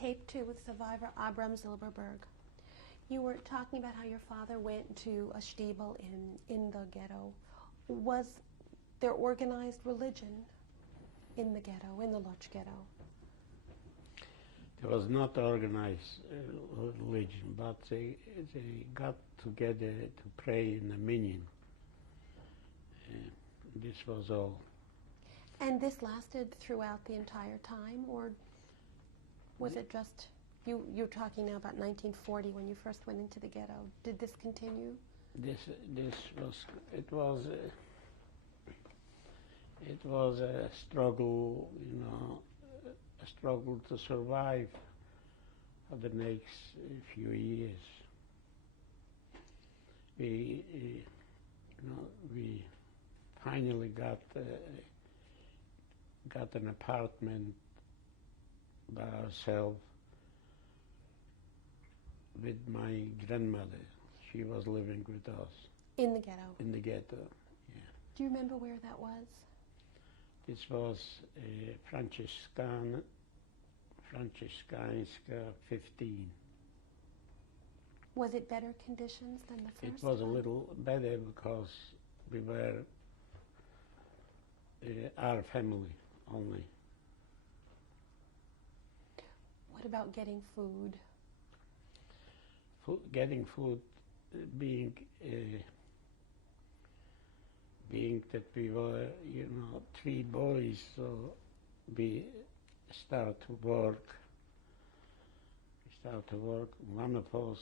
Tape 2 with survivor Abram Zylberberg. You were talking about how your father went to a shtibel in the ghetto. Was there organized religion in the ghetto, in the Lodz ghetto? There was not organized religion, but they got together to pray in a minyan. This was all. And this lasted throughout the entire time, or was it just, you're talking now about 1940 when you first went into the ghetto. Did this continue? It was a struggle, a struggle to survive for the next few years. We finally got an apartment by ourselves with my grandmother. She was living with us. In the ghetto? In the ghetto, yeah. Do you remember where that was? This was Franciscanska 15. Was it better conditions than the first It was one? a little better because we were our family only. What about getting food? Getting food, being that we were, three boys, so we start to work. One of us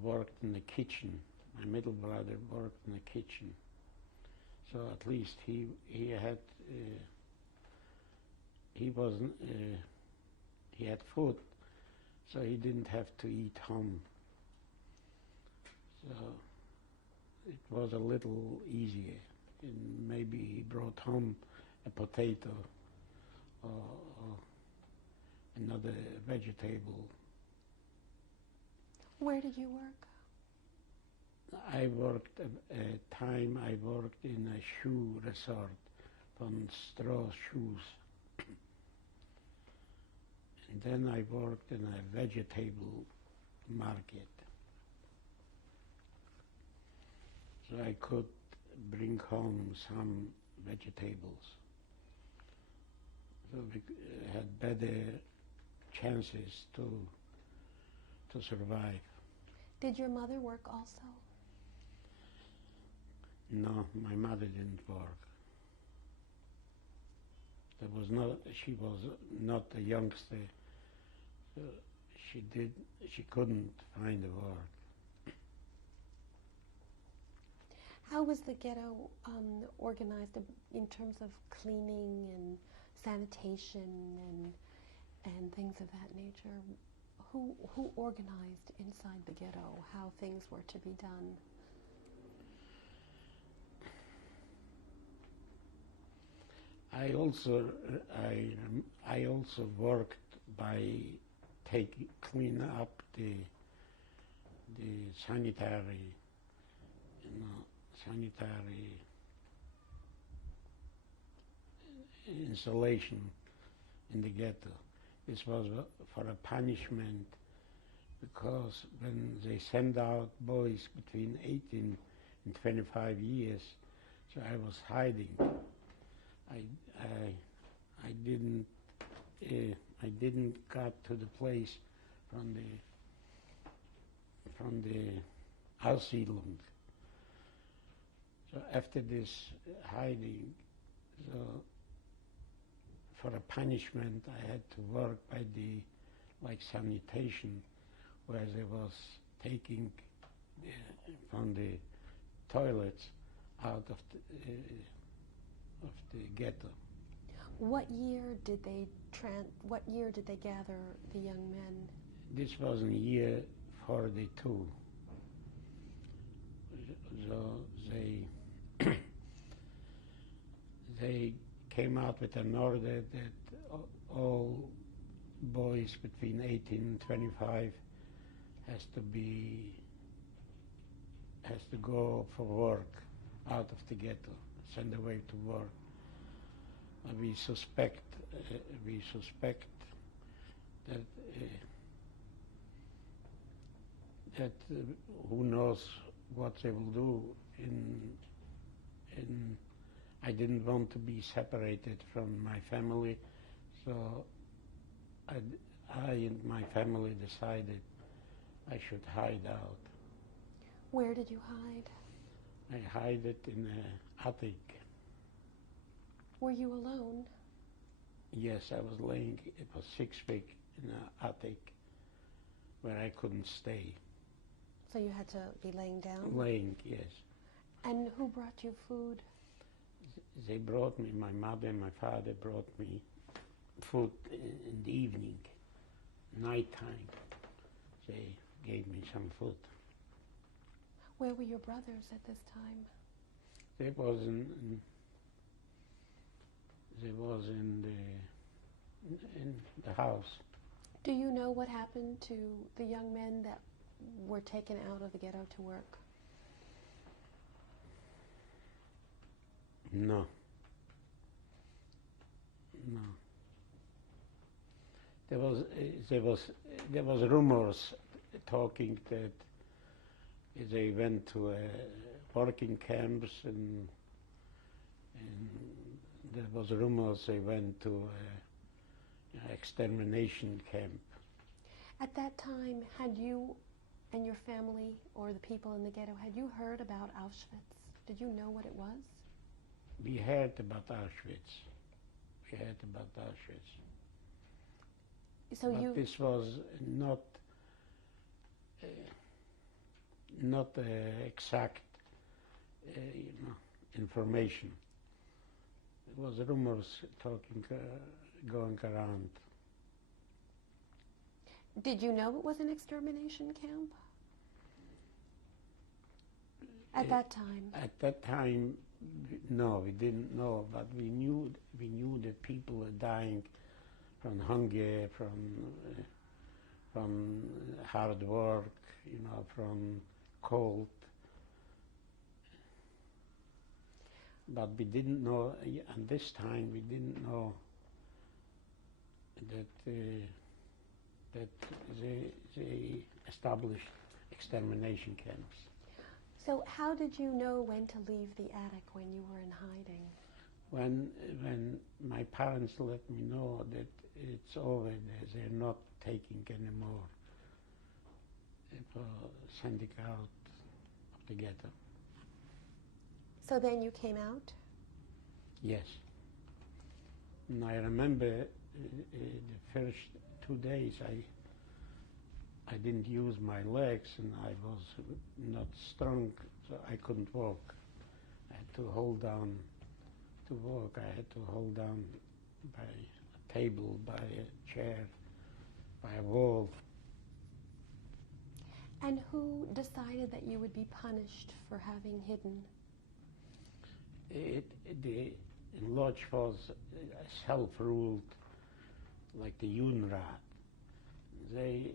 worked in the kitchen. My middle brother worked in the kitchen. So at least he had food, so he didn't have to eat home. So it was a little easier. And maybe he brought home a potato or another vegetable. Where did you work? I worked in a shoe resort on straw shoes. And then I worked in a vegetable market. So I could bring home some vegetables. So we had better chances to survive. Did your mother work also? No, my mother didn't work. She was not a youngster, so she couldn't find a work. How was the ghetto organized in terms of cleaning and sanitation and things of that nature? Who organized inside the ghetto how things were to be done? I also worked by clean up the sanitary installation in the ghetto. This was for a punishment, because when they send out boys between 18 and 25 years, so I was hiding. I didn't got to the place from the Aussiedlung. So after this hiding, so for a punishment, I had to work by the sanitation, where they was taking from the toilets out of the ghetto. What year did they gather the young men? This was in year 42. So they came out with an order that all boys between 18 and 25 has to go for work out of the ghetto, sent away to work. I we suspect we suspect that who knows what they will do in I didn't want to be separated from my family, so I and my family decided I should hide out. Where did you hide? I hid it in an attic. Were you alone? Yes, I was laying, it was 6 weeks in an attic where I couldn't stay. So you had to be laying down? Laying, yes. And who brought you food? They brought me, my mother and my father brought me food in the evening, nighttime. They gave me some food. Where were your brothers at this time? They was in the house. Do you know what happened to the young men that were taken out of the ghetto to work? No. There was rumors talking that they went to working camps and there was rumors they went to extermination camp. At that time, had you and your family or the people in the ghetto, had you heard about Auschwitz? Did you know what it was? We heard about Auschwitz. So but this was not exact information. It was rumors going around. Did you know it was an extermination camp? At that time? At that time, no, we didn't know, but we knew that people were dying from hunger, from hard work, from cold. But we didn't know, and this time we didn't know that they established extermination camps. So how did you know when to leave the attic when you were in hiding? When my parents let me know that it's over, they're not taking anymore, sending out of the ghetto. So then you came out? Yes. And I remember the first 2 days I didn't use my legs and I was not strong, so I couldn't walk. I had to hold down to walk. I had to hold down by a table, by a chair, by a wall. And who decided that you would be punished for having hidden? The lodge was self-ruled, like the Unrat. They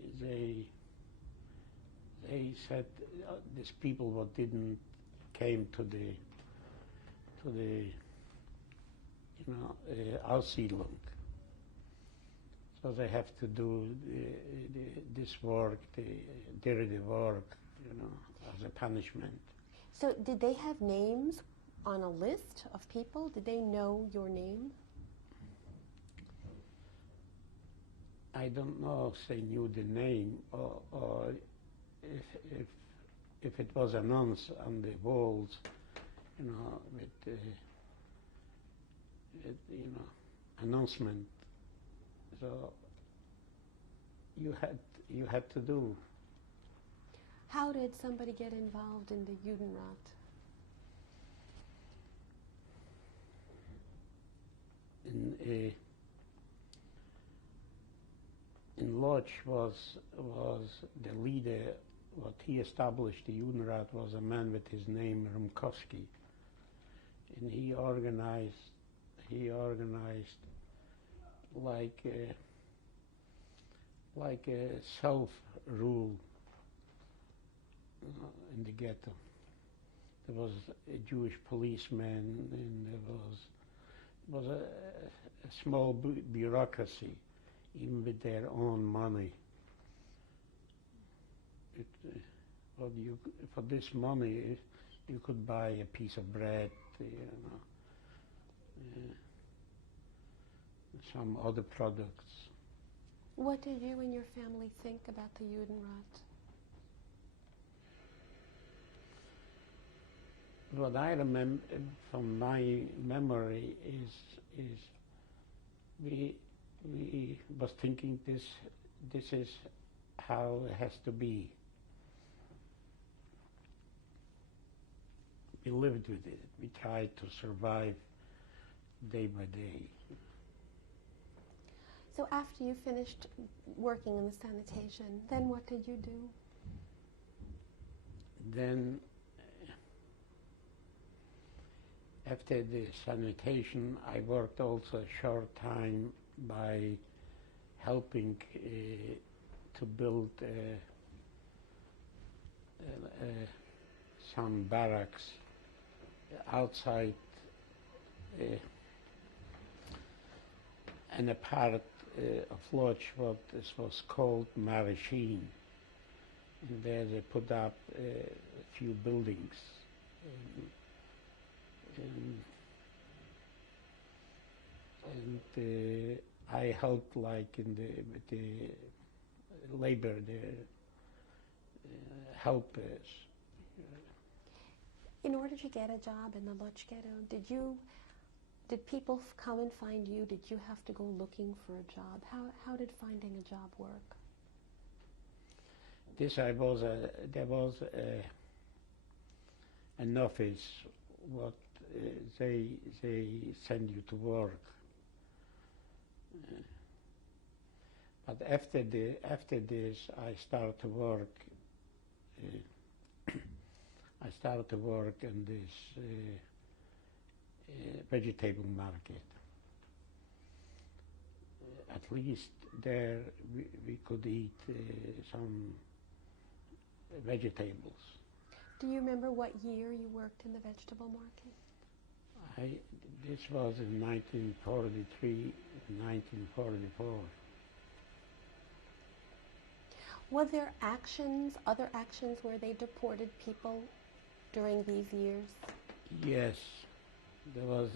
said these people what didn't came to the Aussiedlung. So they have to do this work, the dirty work, as a punishment. So did they have names on a list of people? Did they know your name? I don't know if they knew the name or if it was announced on the walls, with announcement. So you had to do. How did somebody get involved in the Judenrat? In Lodz was the leader. What he established the Judenrat was a man with his name Rumkowski, and he organized like a self-rule in the ghetto. There was a Jewish policeman, and was a small bureaucracy, even with their own money. It, well, for this money, you could buy a piece of bread, some other products. What did you and your family think about the Judenrat? What I remember from my memory is we was thinking this is how it has to be. We lived with it. We tried to survive day by day. So after you finished working in the sanitation, then what did you do? Then, after the sanitation, I worked also a short time by helping to build some barracks outside and a part of Lodz, what this was called Maraschin. And there they put up a few buildings. And I helped like with the labor, the helpers. In order to get a job in the Lodz ghetto, did people come and find you? Did you have to go looking for a job? How did finding a job work? There was an office what they send you to work. But after this, I started to work. I started to work in this vegetable market. At least there we could eat some vegetables. Do you remember what year you worked in the vegetable market? This was in 1943, 1944. Were there other actions where they deported people during these years? Yes, there was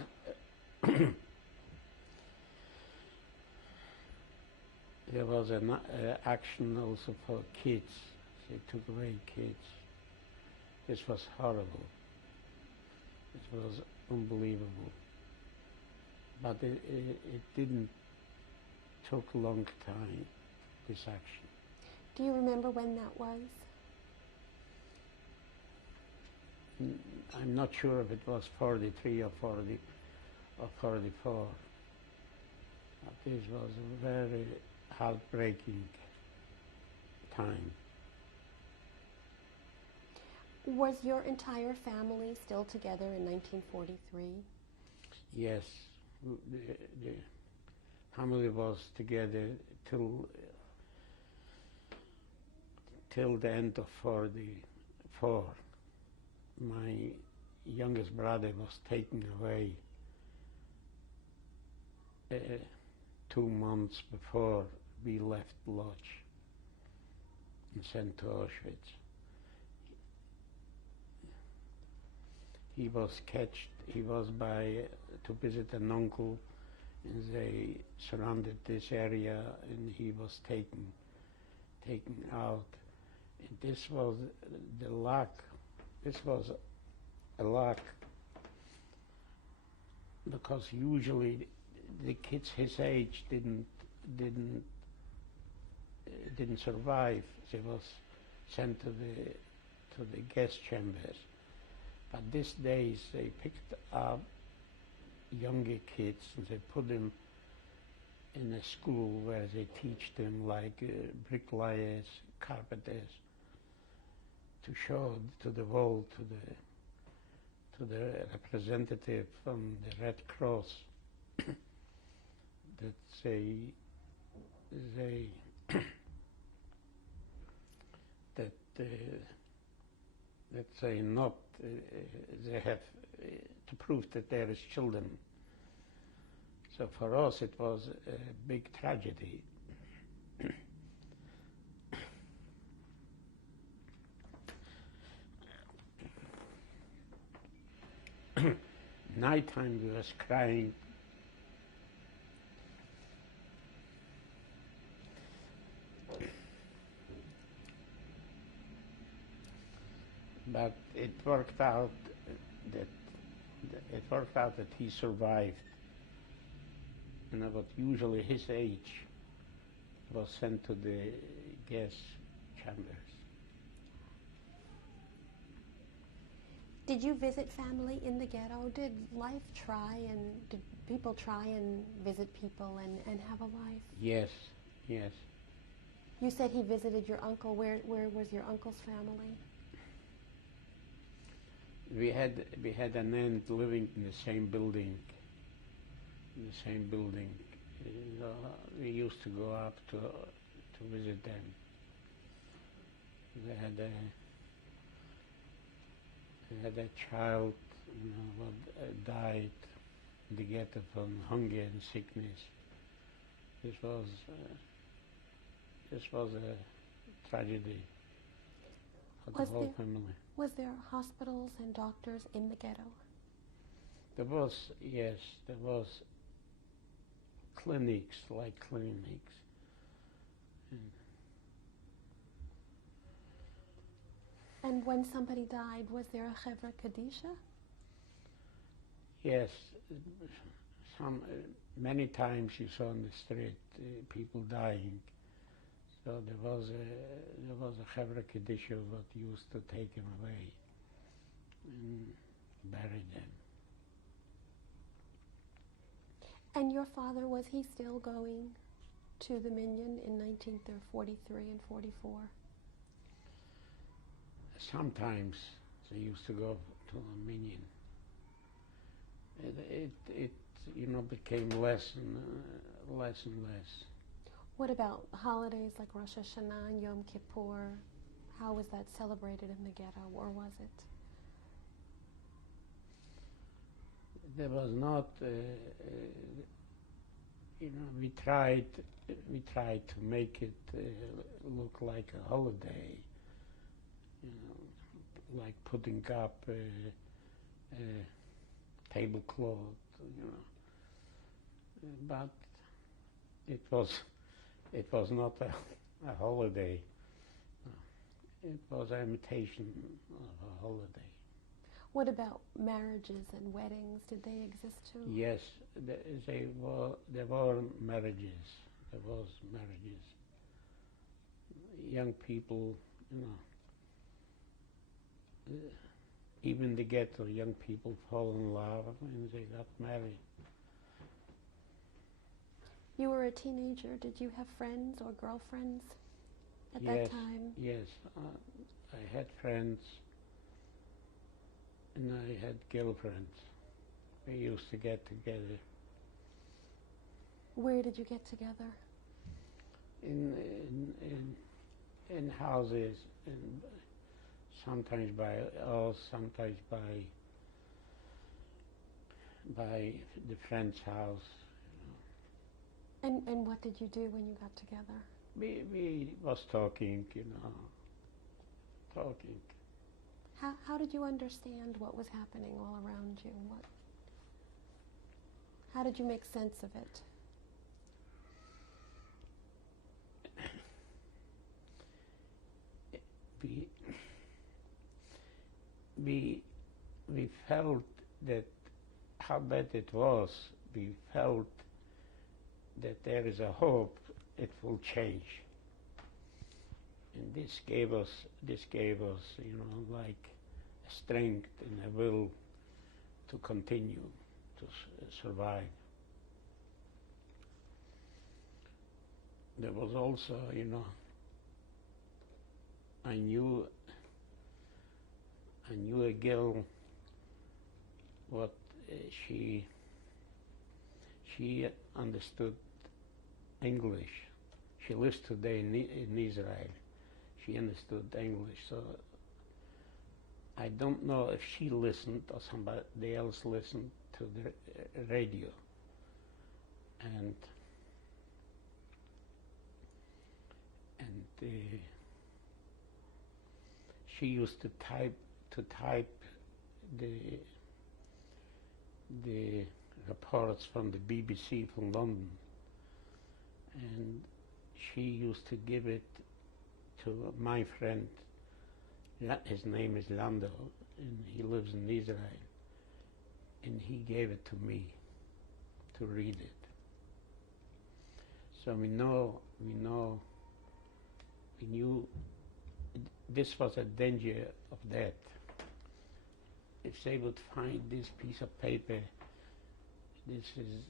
there was an action also for kids. They took away kids. This was horrible. It was unbelievable. But it didn't took a long time, this action. Do you remember when that was? I'm not sure if it was 43 or 40 or 44. But this was a very heartbreaking time. Was your entire family still together in 1943? Yes, the family was together till the end of 44. My youngest brother was taken away 2 months before we left Lodz and sent to Auschwitz. He was catched. He was to visit an uncle, and they surrounded this area, and he was taken out. And this was the luck. This was a luck, because usually the kids his age didn't survive. They was sent to the gas chambers. But these days they picked up younger kids and they put them in a school where they teach them like bricklayers, carpenters, to show to the world, to the representative from the Red Cross that they not they have to prove that there is children So for us, it was a big tragedy. Nighttime, we was crying. But it worked out that he survived. But usually his age was sent to the gas chambers. Did you visit family in the ghetto? Did people try and visit people and have a life? Yes, yes. You said he visited your uncle. Where was your uncle's family? We had an aunt living in the same building. We used to go up to visit them. They had a child, what died in the ghetto from hunger and sickness. This was a tragedy for the whole family. Was there hospitals and doctors in the ghetto? There was clinics, like clinics. And when somebody died, was there a chevra kadisha? Yes, many times you saw on the street people dying. So there was a chevra kadisha that used to take them away and bury them. And your father, was he still going to the Minyan in 1943 and 44? Sometimes they used to go to the Minyan. It became less and less. What about holidays like Rosh Hashanah and Yom Kippur? How was that celebrated in the ghetto, or was it? There was not. We tried to make it look like a holiday. Like putting up a tablecloth, but it was not a holiday. It was an imitation of a holiday. What about marriages and weddings? Did they exist too? Yes, there were marriages. There was marriages. Young people, even the ghetto, young people fall in love and they got married. You were a teenager. Did you have friends or girlfriends at that time? Yes, I had friends and I had girlfriends. We used to get together. Where did you get together? In houses, and sometimes by us, sometimes by the friend's house. And what did you do when you got together? We was talking, talking. How did you understand what was happening all around you? How did you make sense of it? We felt that how bad it was. We felt that there is a hope it will change, and this gave us like a strength and a will to continue to survive. There was also, I knew a girl. What she understood English. She lives today in Israel. She understood English, so I don't know if she listened or somebody else listened to the radio. and she used to type the reports from the BBC from London, and she used to give it to my friend. His name is Lando, and he lives in Israel, and he gave it to me to read it. So we knew this was a danger of death. If they would find this piece of paper, this is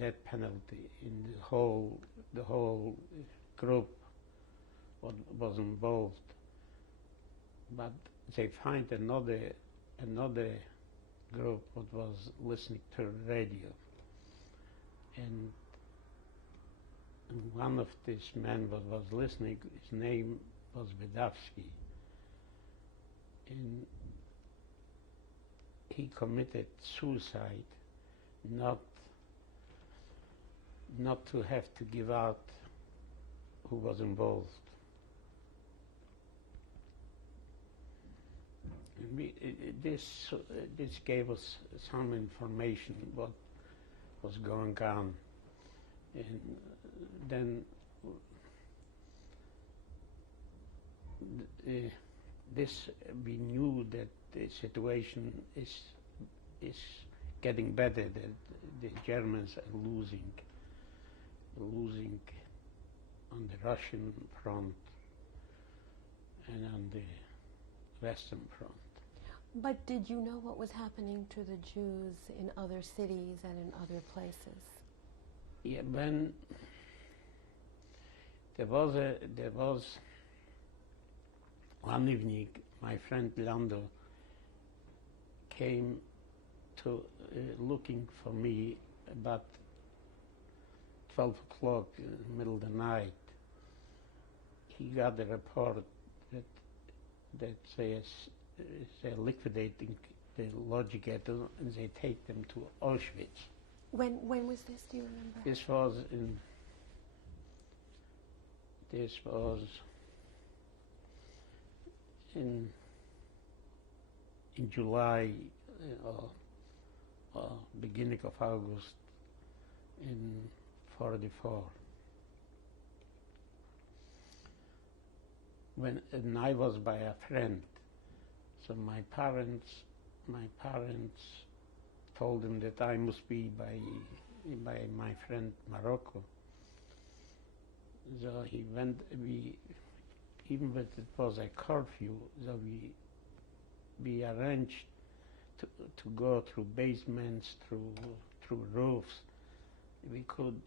death penalty in the whole group was involved. But they find another group that was listening to radio, and one of these men that was listening, his name was Bedavsky, and he committed suicide, not to have to give out who was involved. This gave us some information what was going on, and then we knew that the situation is getting better, that the Germans are losing on the Russian front and on the Western front. But did you know what was happening to the Jews in other cities and in other places? Yeah, when there was one evening, my friend Lando came to looking for me about 12 o'clock in the middle of the night. He got a report that says they're liquidating the Lodge ghetto and they take them to Auschwitz. When was this, do you remember? This was in July or beginning of August in 44. And I was by a friend, so my parents told him that I must be by my friend Morocco. So he went. Even if it was a curfew, so we arranged to go through basements, through roofs. We could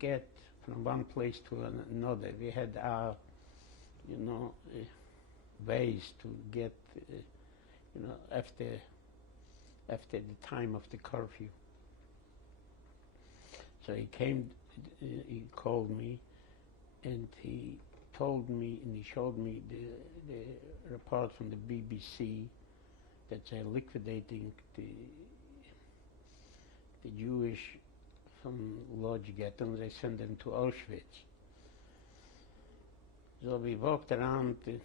get from one place to another. We had our, ways to get, after the time of the curfew. So he came, he called me, and he told me, and he showed me the report from the BBC that they're liquidating the Jewish from Lodz ghetto, and they send them to Auschwitz. So we walked around and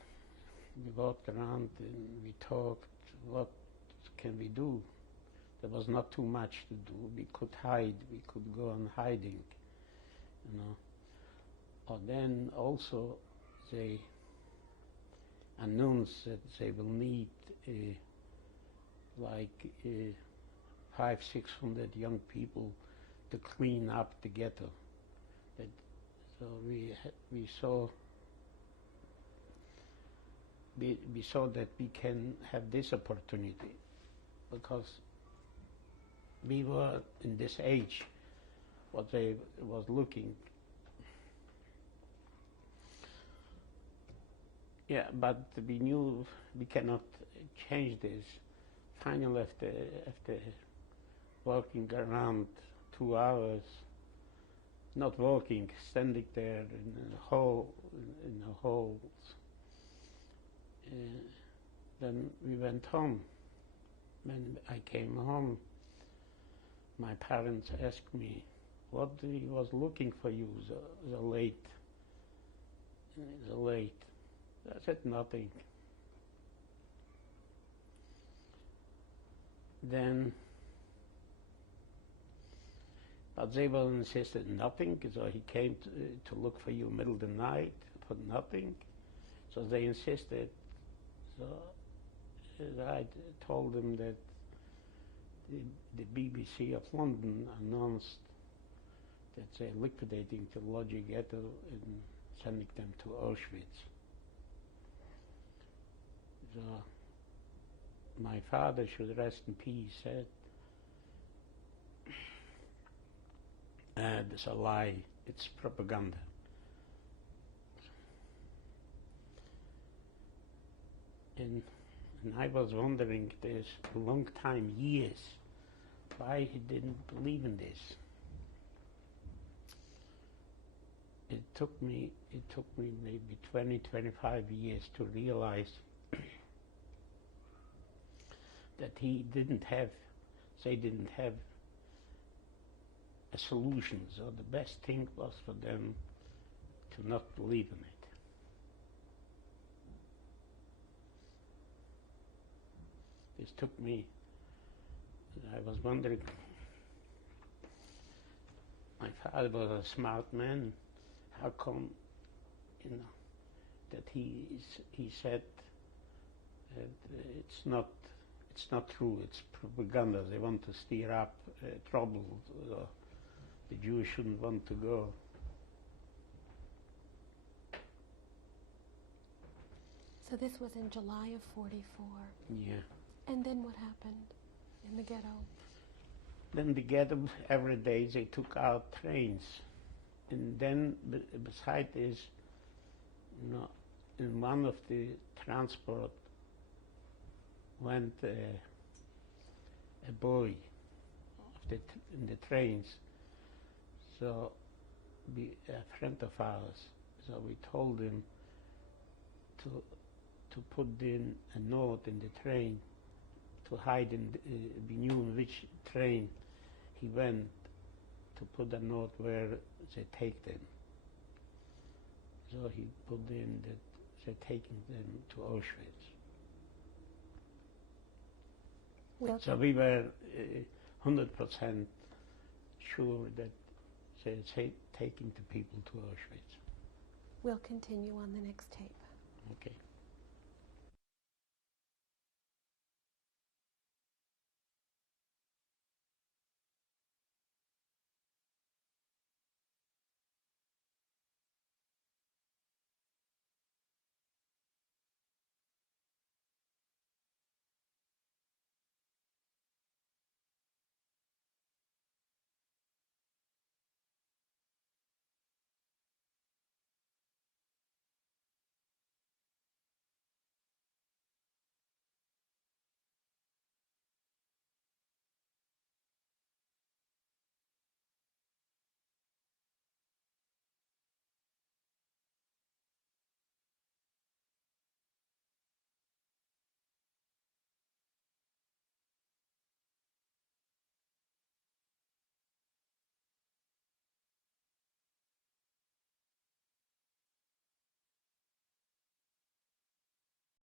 we talked, what can we do? There was not too much to do. We could hide, we could go on hiding, Or then also they announced that they will need 500-600 young people to clean up the ghetto. So we saw that we can have this opportunity because we were in this age what they was looking. Yeah, but we knew we cannot change this. Finally, after walking around 2 hours, not walking, standing there in the halls, then we went home. When I came home, my parents asked me, what he was looking for you, the late. I said nothing. Then, but they will insisted nothing, so he came to look for you middle of the night for nothing. So they insisted. So I told them that the BBC of London announced that they're liquidating the Lodgy ghetto and sending them to Auschwitz. So my father, should rest in peace, said, "It's a lie, it's propaganda." And I was wondering this a long time, years, why he didn't believe in this. It took me maybe 20, 25 years to realize that they didn't have a solution. So the best thing was for them to not believe in it. This took me, I was wondering, my father was a smart man, how come, that he said that it's not true, it's propaganda, they want to stir up trouble, the Jews shouldn't want to go. So this was in July of 44. Yeah. And then what happened in the ghetto? Then the ghetto, every day they took out trains. And then beside this, in one of the transport went a boy in the trains. So a friend of ours, so we told him to put in a note in the train, to hide in, we knew in which train he went, to put a note where they take them. So he put in that they're taking them to Auschwitz. Well, So we were 100% sure that they're taking the people to Auschwitz. we'll continue on the next tape. Okay.